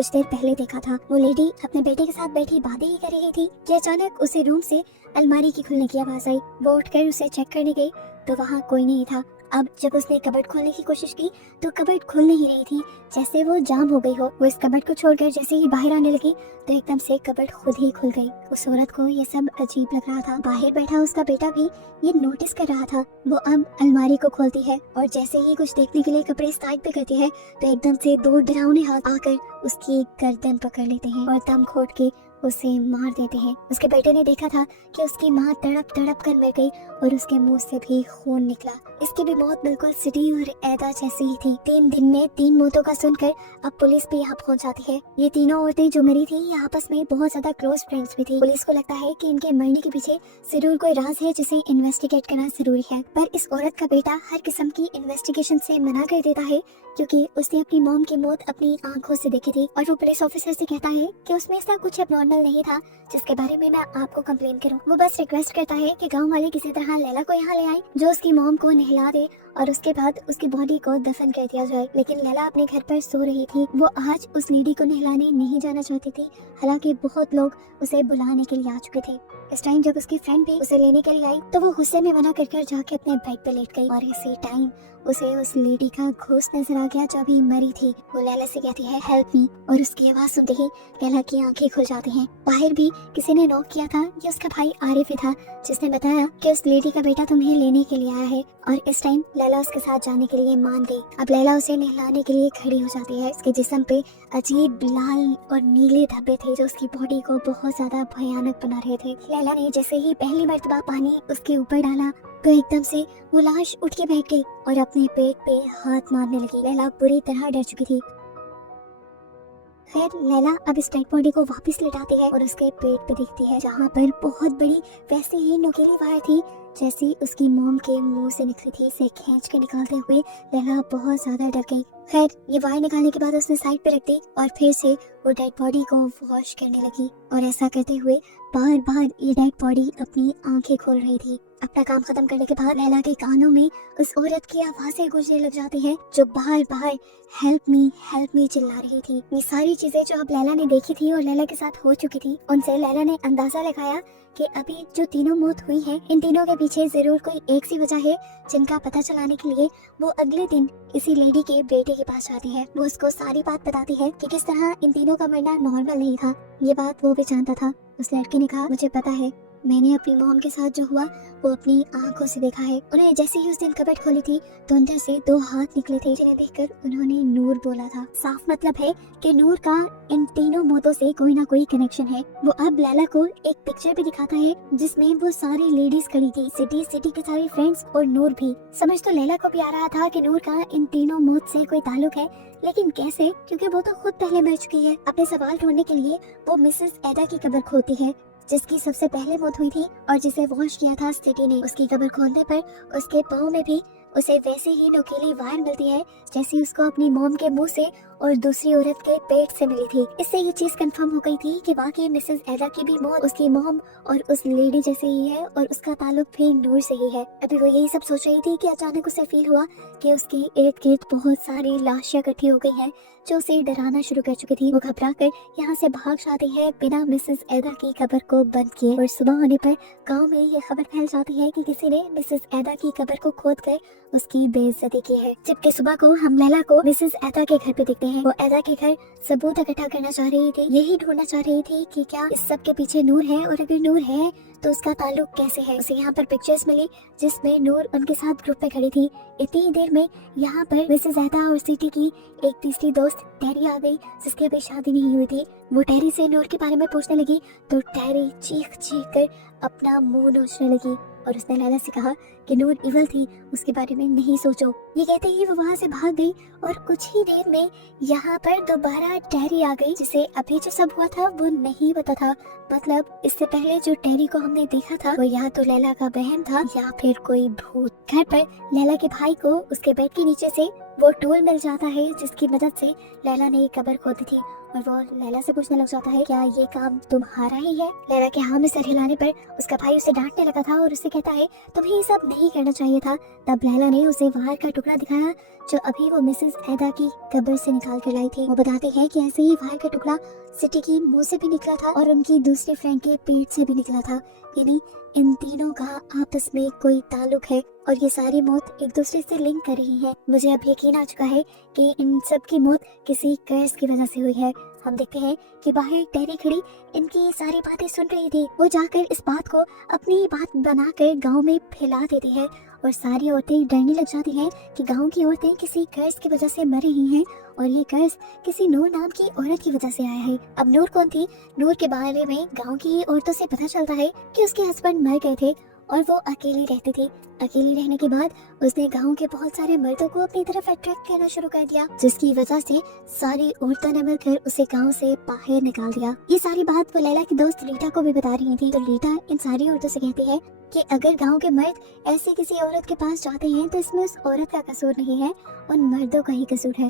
कुछ देर पहले देखा था। वो लेडी अपने बेटे के साथ बैठी बातें ही कर रही थी कि अचानक उसे रूम से अलमारी की खुलने की आवाज आई। वो उठकर उसे चेक करने गई तो वहाँ कोई नहीं था। अब जब उसने कबर्ड खोलने की कोशिश की तो कबर्ड खुल नहीं रही थी, जैसे वो जाम हो गई हो। वो इस कबर्ड को छोड़कर जैसे ही बाहर आने लगी तो एकदम से कबर्ड खुद ही खुल गई। उस औरत को ये सब अजीब लग रहा था। बाहर बैठा उसका बेटा भी ये नोटिस कर रहा था। वो अब अलमारी को खोलती है और जैसे ही कुछ देखने के लिए कपड़े साइड पे करती है तो एकदम से दो डरावने हाथ आकर उसकी गर्दन पकड़ लेते हैं और दम घोट के उसे मार देते हैं। उसके बेटे ने देखा था कि उसकी माँ तड़प तड़प कर मर गई और उसके मुंह से भी खून निकला। इसकी भी मौत बिल्कुल सिटी और ऐदा जैसी ही थी। 3 दिन में 3 मौतों का सुनकर अब पुलिस भी यहाँ पहुँच जाती है। ये तीनों औरतें जो मरी थी ये आपस में बहुत ज्यादा क्लोज फ्रेंड्स भी थी। पुलिस को लगता है कि इनके मरने के पीछे जरूर कोई राज है जिसे इन्वेस्टिगेट करना जरूरी है। पर इस औरत का बेटा हर किस्म की इन्वेस्टिगेशन से मना कर देता है क्योंकि उसने अपनी मॉम की मौत अपनी आंखों से देखी थी और वो पुलिस ऑफिसर से कहता है कि उसमें ऐसा कुछ अबनॉर्मल नहीं था जिसके बारे में मैं आपको कंप्लेन करूं। वो बस रिक्वेस्ट करता है कि गांव वाले किसी तरह लैला को यहाँ ले आए जो उसकी मॉम को नहला दे और उसके बाद उसकी बॉडी को दफन कर दिया जाए। लेकिन लैला अपने घर पर सो रही थी। वो आज उस लेडी को नहलाने नहीं जाना चाहती थी, हालांकि बहुत लोग उसे बुलाने के लिए आ चुके थे। इस टाइम जब उसकी फ्रेंड भी उसे लेने के लिए आई तो वो गुस्से में मना कर जाके अपने बेड पे लेट गई और इसी टाइम उसे उस लेडी का घोस्ट नजर आ गया जो अभी मरी थी। वो लैला से कहती है हेल्प मी और उसकी आवाज सुनते ही लैला की आंखें खुल जाती हैं। बाहर भी किसी ने नॉक किया था। ये उसका भाई आरिफ ही था जिसने बताया कि उस लेडी का बेटा तुम्हें लेने के लिए आया है और इस टाइम लैला उसके साथ जाने के लिए मान गई। अब लैला उसे नहलाने के लिए खड़ी हो जाती है। उसके जिस्म पे अजीब लाल और नीले धब्बे थे जो उसकी बॉडी को बहुत ज्यादा भयानक बना रहे थे। लैला ने जैसे ही पहली मर्तबा पानी उसके ऊपर डाला तो एकदम से वो लाश उठ के बैठ गई और अपने पेट पे हाथ मारने लगी। लैला बुरी तरह डर चुकी थी। खैर लैला अब इस डेड बॉडी को वापस लिटाती है और उसके पेट पे दिखती है जहाँ पर बहुत बड़ी वैसे ही नुकीली वायर थी जैसी उसकी मॉम के मुंह से निकली थी। इसे खींच के निकालते हुए लैला बहुत ज्यादा डर गई। खैर ये वायर निकालने के बाद उसने साइड पे रख दी और फिर से वो डेड बॉडी को वॉश करने लगी और ऐसा करते हुए बार बार ये डेड बॉडी अपनी आंखें खोल रही थी। अपना काम खत्म करने के बाद लैला के कानों में उस औरत की आवाजें गूंजने लग जाती है जो बार बार हेल्प मी चिल्ला रही थी। ये सारी चीजें जो अब लैला ने देखी थी और लैला के साथ हो चुकी थी उनसे लैला ने अंदाजा लगाया कि अभी जो तीनों मौत हुई है इन तीनों के पीछे जरूर कोई एक सी वजह है जिनका पता चलाने के लिए वो अगले दिन इसी लेडी के बेटे के पास जाती है। वो उसको सारी बात बताती है कि किस तरह इन तीनों का मरना नॉर्मल नहीं था। ये बात वो भी जानता था। उस लड़के ने कहा मुझे पता है, मैंने अपनी मॉम के साथ जो हुआ वो अपनी आंखों से देखा है। उन्हें जैसे ही उस दिन कबर्ड खोली थी तो अंदर से 2 हाथ निकले थे जिन्हें देखकर उन्होंने नूर बोला था। साफ मतलब है कि नूर का इन तीनों मौतों से कोई ना कोई कनेक्शन है। वो अब लैला को एक पिक्चर भी दिखाता है जिसमें वो सारी लेडीज खड़ी थी, सिटी के सारे फ्रेंड्स और नूर भी। समझ तो लैला को भी आ रहा था कि नूर का इन तीनों मौत से कोई ताल्लुक है, लेकिन कैसे, क्योंकि वो तो खुद पहले मर चुकी है। अपने सवाल ढूंढने के लिए वो मिसेस एडा की कब्र खोदती है जिसकी सबसे पहले मौत हुई थी और जिसे वॉश किया था सिटी ने। उसकी कब्र खोदने पर उसके पाँव में भी उसे वैसे ही नुकीली वायर मिलती है जैसी उसको अपनी मॉम के मुंह से और दूसरी औरत के पेट से मिली थी। इससे ये चीज कंफर्म हो गई थी कि वाकई मिसेस एडा की भी मौत उसकी मॉम और उस लेडी जैसे ही है और उसका ताल्लुक भी नूर से ही है। अभी वो यही सब सोच रही थी कि अचानक उसे फील हुआ कि उसके इर्द गिर्द बहुत सारी लाशें इकट्ठी हो गई हैं जो उसे डराना शुरू कर चुकी थी। वो घबरा कर यहाँ से भाग जाती है बिना मिसेस एडा की कब्र को बंद किए और सुबह होने पर गाँव में ये खबर फैल जाती है कि किसी ने मिसेस एडा की कब्र को खोद कर उसकी बेइज्जती की है। जबकि सुबह को हम लैला को मिसेस एडा के घर पे देखते हैं। वो एडा के घर सबूत इकट्ठा करना चाह रही थी, यही ढूंढना चाह रही थी कि क्या इस सब के पीछे नूर है और अगर नूर है तो उसका ताल्लुक कैसे है। उसे यहाँ पर पिक्चर्स मिली जिसमें नूर उनके साथ ग्रुप में खड़ी थी। इतनी देर में यहाँ पर मिसेस एडा और सिटी की एक तीसरी दोस्त टेरी आ गई जिसकी अभी शादी नहीं हुई थी। वो टेरी से नूर के बारे में पूछने लगी तो टेरी चीख कर अपना मुंह नोचने लगी और उसने लैला से कहा कि नूर इवल थी, उसके बारे में नहीं सोचो। ये कहते ही वो वहाँ से भाग गई और कुछ ही देर में यहाँ पर दोबारा टेरी आ गई जिसे अभी जो सब हुआ था वो नहीं पता था। मतलब इससे पहले जो टेरी को हमने देखा था वो या तो लैला का बहन था या फिर कोई भूत। घर पर लैला के भाई को उसके बेड के नीचे से वो टूल मिल जाता है जिसकी मदद से लैला ने कब्र खोदी थी और वो लैला से पूछने लग जाता है क्या ये काम तुम्हारा ही है। लैला के हाँ में सर हिलाने पर उसका भाई उसे डांटने लगा था और उसे कहता है तुम्हें ये सब नहीं करना चाहिए था। तब लैला ने उसे वायर का टुकड़ा दिखाया जो अभी वो मिसेस एदा की कब्र से निकाल कर लाई थी। वो बताते हैं कि ऐसे ही वायर का टुकड़ा सिटी की मुंह से भी निकला था और उनकी दूसरी फ्रेंड के पेट से भी निकला था। यानी इन तीनों का आपस में कोई ताल्लुक है और ये सारी मौत एक दूसरे से लिंक कर रही है। मुझे अब यकीन आ चुका है कि इन सब की मौत किसी कर्ज की वजह से हुई है। हम देखते हैं कि बाहर टेरी खड़ी इनकी ये सारी बातें सुन रही थी। वो जाकर इस बात को अपनी बात बनाकर गांव में फैला देती है और सारी औरतें डरने लग जाती हैं कि गांव की औरतें किसी कर्ज की वजह से मर रही हैं और ये कर्ज किसी नूर नाम की औरत की वजह से आया है। अब नूर कौन थी? नूर के बारे में गांव की औरतों से पता चलता है कि उसके हस्बैंड मर गए थे और वो अकेली रहती थी। अकेली रहने के बाद उसने गांव के बहुत सारे मर्दों को अपनी तरफ अट्रैक्ट करना शुरू कर दिया, जिसकी वजह से सारी औरतों ने मिलकर उसे गांव से बाहर निकाल दिया। ये सारी बात वो लैला की दोस्त रीटा को भी बता रही थी। तो रीटा इन सारी औरतों से कहती है कि अगर गांव के मर्द ऐसी किसी औरत के पास जाते हैं तो इसमें उस औरत का कसूर नहीं है, उन मर्दों का ही कसूर है।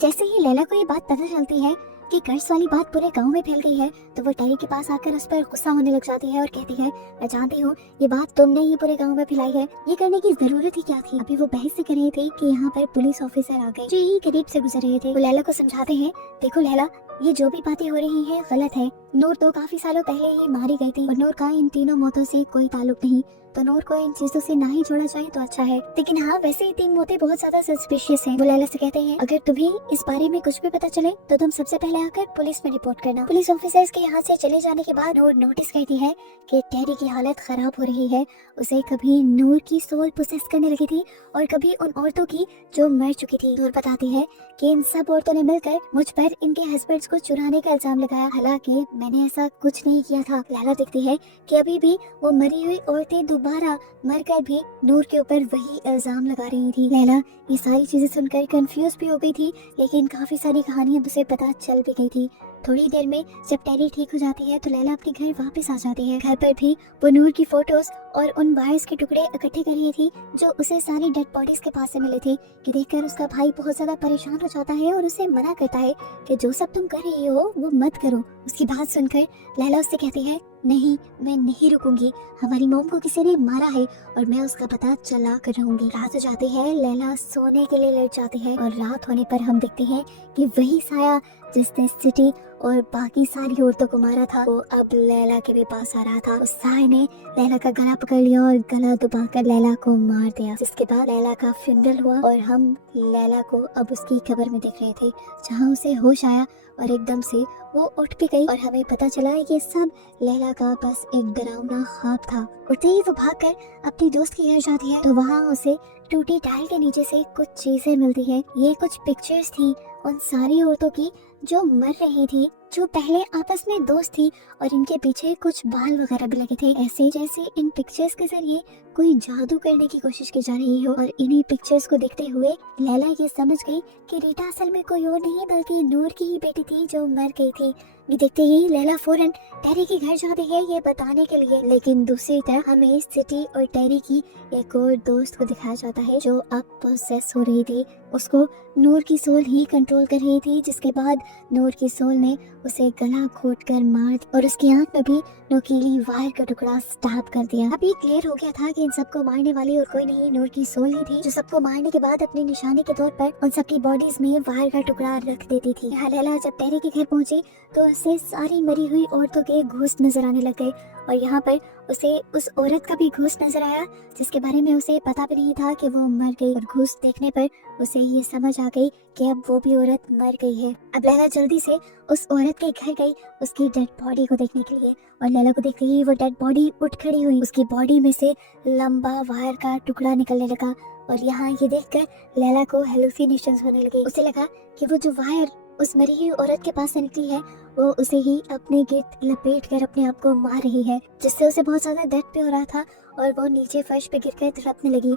जैसे ही लैला को ये बात पता चलती है कि कर्ज वाली बात पूरे गांव में फैल गई है तो वो टेरी के पास आकर उस पर गुस्सा होने लग जाती है और कहती है मैं जानती हूँ ये बात तुमने ही पूरे गांव में फैलाई है, ये करने की जरूरत ही क्या थी। अभी वो बहस से कर रहे थे कि यहाँ पर पुलिस ऑफिसर आ गए जो यही करीब से गुजर रहे थे। वो लैला को समझाते हैं देखो लैला ये जो भी बातें हो रही हैं गलत है। नूर तो काफी सालों पहले ही मारी गई थी और नूर का इन तीनों मौतों से कोई ताल्लुक नहीं, तो नूर को इन चीजों से ना ही जोड़ा जाए तो अच्छा है। लेकिन हाँ वैसे ही 3 मौतें बहुत ज्यादा सस्पिशियस हैं। वो लैला से कहते हैं अगर तुम्हें इस बारे में कुछ भी पता चले तो तुम सबसे पहले आकर पुलिस में रिपोर्ट करना। पुलिस ऑफिसर्स के यहाँ से चले जाने के बाद नूर नोटिस करती है कि टेरी की हालत खराब हो रही है। उसे कभी नूर की सोल पोसेस करने लगी थी और कभी उन औरतों की जो मर चुकी थी। नूर बताती है कि इन सब औरतों ने मिलकर मुझ पर इनके हस्बैंड्स को चुराने का इल्जाम लगाया, हालांकि मैंने ऐसा कुछ नहीं किया था। लैला देखती है कि अभी भी वो मरी हुई औरतें दोबारा मरकर भी नूर के ऊपर वही इल्जाम लगा रही थी। लैला ये सारी चीजें सुनकर कंफ्यूज भी हो गई थी, लेकिन काफी सारी कहानियां उसे पता चल भी गई थी। थोड़ी देर में जब टेरी ठीक हो जाती है तो लैला अपने घर वापस आ जाती है। घर पर भी वो नूर की फोटोज और उन वायर्स के टुकड़े इकट्ठे कर रही थी जो उसे सारी डेड बॉडीज के पास से मिले थे। कि देखकर उसका भाई बहुत ज्यादा परेशान हो जाता है और उसे मना करता है कि जो सब तुम कर रही हो वो मत करो। उसकी बात सुनकर लैला उससे कहती है नहीं मैं नहीं रुकूंगी, हमारी मॉम को किसी ने मारा है और मैं उसका पता चला कर रहूंगी। रात हो जाती है, लैला सोने के लिए लेट जाती है और रात होने पर हम देखते हैं कि वही साया जिसने सिटी और बाकी सारी औरतों को मारा था वो अब लैला के भी पास आ रहा था। उस साय ने लैला का गला पकड़ लिया और गला दबाकर लैला को मार दिया, जिसके बाद लैला का फ्यूनरल हुआ और हम लैला को अब उसकी कब्र में देख रहे थे जहाँ उसे होश आया और एकदम से वो उठ भी गई और हमें पता चला ये सब लैला का बस एक डरावना ख्वाब था। उठते ही वो भागकर अपनी दोस्त के घर जाती है तो वहाँ उसे टूटी टाइल के नीचे से कुछ चीजें मिलती है। ये कुछ पिक्चर्स थी उन सारी औरतों की जो मर रही थी, जो पहले आपस में दोस्त थी और इनके पीछे कुछ बाल वगैरह भी लगे थे, ऐसे जैसे इन पिक्चर्स के जरिए कोई जादू करने की कोशिश की जा रही हो। और इन्हीं पिक्चर्स को देखते हुए लैला ये समझ गई कि रीटा असल में कोई और नहीं बल्कि नूर की ही बेटी थी जो मर गई थी। ये देखते ही लैला फौरन टेरी के घर जाती है ये बताने के लिए, लेकिन दूसरी तरफ हमें सिटी और टेरी की एक और दोस्त को दिखाया जाता है जो अब पोसेस हो रही थी। उसको नूर की सोल ही कंट्रोल कर रही थी, जिसके बाद नूर की सोल ने उसे गला घोट कर मार और उसकी आंख में भी नोकीली वायर का टुकड़ा स्टैब कर दिया। अभी क्लियर हो गया था कि इन सबको मारने वाली और कोई नहीं नूर की सोल ही थी जो सबको मारने के बाद अपनी निशानी के तौर पर उन सबकी बॉडीज में वायर का टुकड़ा रख देती थी। लैला जब टेरी के घर पहुंची तो उसे सारी मरी हुई औरतों के घोस्ट नजर आने लग गए और यहाँ पर उसे उस औरत का भी घोस्ट नजर आया जिसके बारे में उसे पता भी नहीं था कि वो मर गई। और घोस्ट देखने पर उसे ये समझ आ गई कि अब वो भी औरत मर गई है। अब लैला जल्दी से उस औरत के घर गई उसकी डेड बॉडी को देखने के लिए और लैला को देखते ही वो डेड बॉडी उठ खड़ी हुई। उसकी बॉडी में से लंबा वायर का टुकड़ा निकलने लगा और यहाँ ये देखकर लैला को हेलुसिनेशंस होने लगे। उसे लगा कि वो जो वायर उस मरी हुई औरत के पास से निकली है वो उसे ही अपने गिर्द लपेट कर अपने आप को मार रही है, जिससे उसे बहुत ज्यादा दर्द भी हो रहा था और वो नीचे फर्श पे गिरकर तड़पने लगी।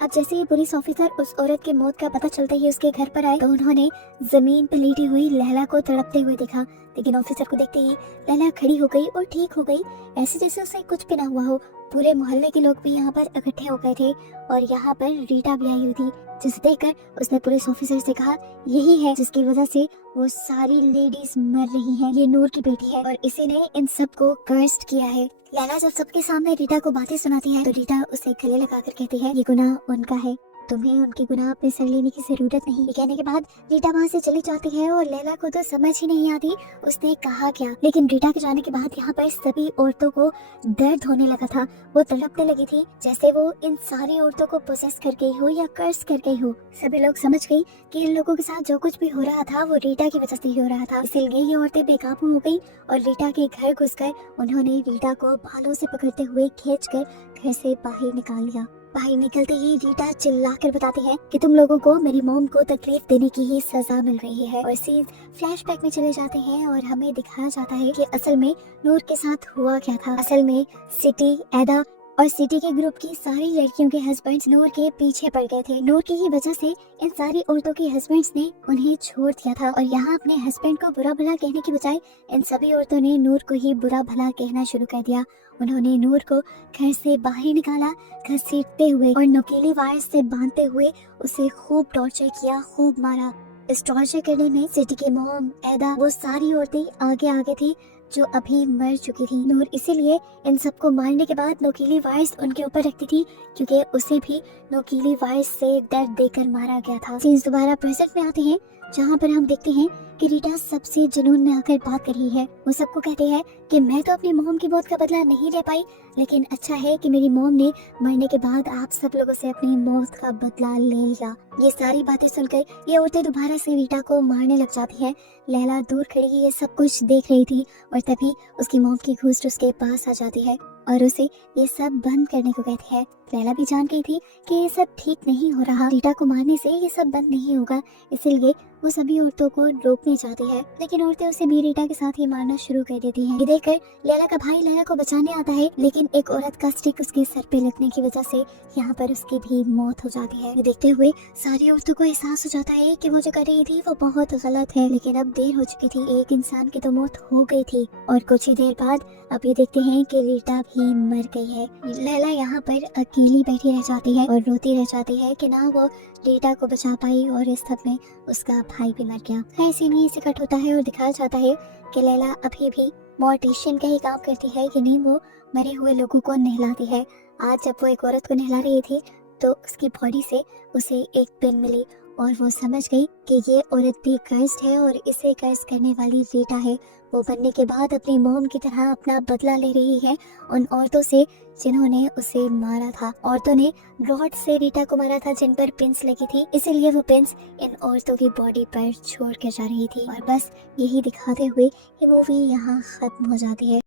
अब जैसे ही पुलिस ऑफिसर उस औरत के मौत का पता चलते ही उसके घर पर आए तो उन्होंने जमीन पर लेटी हुई लैला को तड़पते हुए देखा, लेकिन ऑफिसर को देखते ही लैला खड़ी हो गई और ठीक हो गई, ऐसे जैसे उसे कुछ भी ना हुआ हो। पूरे मोहल्ले के लोग भी यहाँ पर इकट्ठे हो गए थे और यहाँ पर रीटा भी आई हुई थी, जिसे देखकर उसने पुलिस ऑफिसर से कहा यही है जिसकी वजह से वो सारी लेडीज मर रही हैं, ये नूर की बेटी है और इसी ने इन सबको कर्स्ड किया है। लैला जब सबके सामने रीटा को बातें सुनाती है तो रीटा उसे गले लगाकर कहती है ये गुनाह उनका है, तुम्हें उनके गुनाह पे सर लेने की जरूरत नहीं। ये कहने के बाद रीटा वहाँ से चली जाती है और लैला को तो समझ ही नहीं आती उसने कहा क्या। लेकिन रीटा के जाने के बाद यहाँ पर सभी औरतों को दर्द होने लगा था, वो तड़पने लगी थी जैसे वो इन सारी औरतों को पोसेस कर गई हो या कर्स कर गई हो। सभी लोग समझ गई कि इन लोगों के साथ जो कुछ भी हो रहा था वो रीटा की वजह से ही हो रहा था, इसीलिए ये औरतें बेकाबू हो गई और रीटा के घर घुसकर उन्होंने रीटा को बालों से पकड़ते हुए खींचकर घर से बाहर निकाल लिया। बाहर निकलते ही रीटा चिल्लाकर बताती है कि तुम लोगों को मेरी मॉम को तकलीफ देने की ही सजा मिल रही है। और सीन फ्लैशबैक में चले जाते हैं और हमें दिखाया जाता है कि असल में नूर के साथ हुआ क्या था। असल में सिटी, एदा और सिटी के ग्रुप की सारी लड़कियों के हस्बैंड्स नूर के पीछे पड़ गए थे। नूर की ही वजह से इन सारी औरतों के हस्बैंड्स ने उन्हें छोड़ दिया था और यहाँ अपने हस्बैंड को बुरा भला कहने की बजाय इन सभी औरतों ने नूर को ही बुरा भला कहना शुरू कर दिया। उन्होंने नूर को घर से बाहर निकाला, घसीटते हुए और नुकीली वायर से बांधते हुए उसे खूब टॉर्चर किया, खूब मारा। इस टॉर्चर करने में सिटी के मॉम, एदा, वो सारी औरतें आगे आगे थी जो अभी मर चुकी थी। नूर इसीलिए इन सबको मारने के बाद नोकीली वायर्स उनके ऊपर रखती थी क्योंकि उसे भी नोकीली वायर्स से दर्द देकर मारा गया था। सीन्स दोबारा प्रेजेंट में आते हैं जहाँ पर हम देखते हैं कि रीटा सबसे जुनून में आकर बात कर रही है। वो सबको कहते हैं कि मैं तो अपनी मॉम की मौत का बदला नहीं ले पाई, लेकिन अच्छा है कि मेरी मॉम ने मरने के बाद आप सब लोगों से अपनी मौत का बदला ले लिया। ये सारी बातें सुनकर ये औरतें दोबारा से रीटा को मारने लग जाती है। लैला दूर खड़ी ये सब कुछ देख रही थी और तभी उसकी मॉम की घूस्ट उसके पास आ जाती है और उसे ये सब बंद करने को कहती है। लैला भी जान गई थी कि ये सब ठीक नहीं हो रहा, रीटा को मारने से ये सब बंद नहीं होगा, इसीलिए वो सभी औरतों को रोकने जाती है, लेकिन औरतें उसे भी रीटा के साथ ही मारना शुरू कर देती हैं। ये देखकर लैला का भाई लैला को बचाने आता है, लेकिन एक औरत का स्टिक उसके सर पे लगने की वजह से यहाँ पर उसकी भी मौत हो जाती है। ये देखते हुए सारी औरतों को एहसास हो जाता है कि वो जो कर रही थी वो बहुत गलत है, लेकिन अब देर हो चुकी थी, एक इंसान की तो मौत हो गई थी। और कुछ ही देर बाद अब ये देखते हैं कि रीटा भी मर गई है। लैला यहाँ पर अकेली बैठी रह जाती है और रोती रह जाती है कि ना वो रीटा को बचा पाई और इस सब में उसका भाई भी मर गया है। इसीलिए इसे कट होता है और दिखाया जाता है कि लैला अभी भी मोर्टिशियन का ही काम करती है कि नहीं, वो मरे हुए लोगों को नहलाती है। आज जब वो एक औरत को नहला रही थी तो उसकी बॉडी से उसे एक पिन मिली और वो समझ गई कि ये औरत भी कर्स्ड है और इसे कर्ज करने वाली रीटा है। वो बनने के बाद अपनी मॉम की तरह अपना बदला ले रही है उन औरतों से जिन्होंने उसे मारा था। औरतों ने रॉड से रीटा को मारा था जिन पर पिंस लगी थी, इसीलिए वो पिंस इन औरतों की बॉडी पर छोड़ कर जा रही थी। और बस यही दिखाते हुए ये मूवी यहाँ खत्म हो जाती है।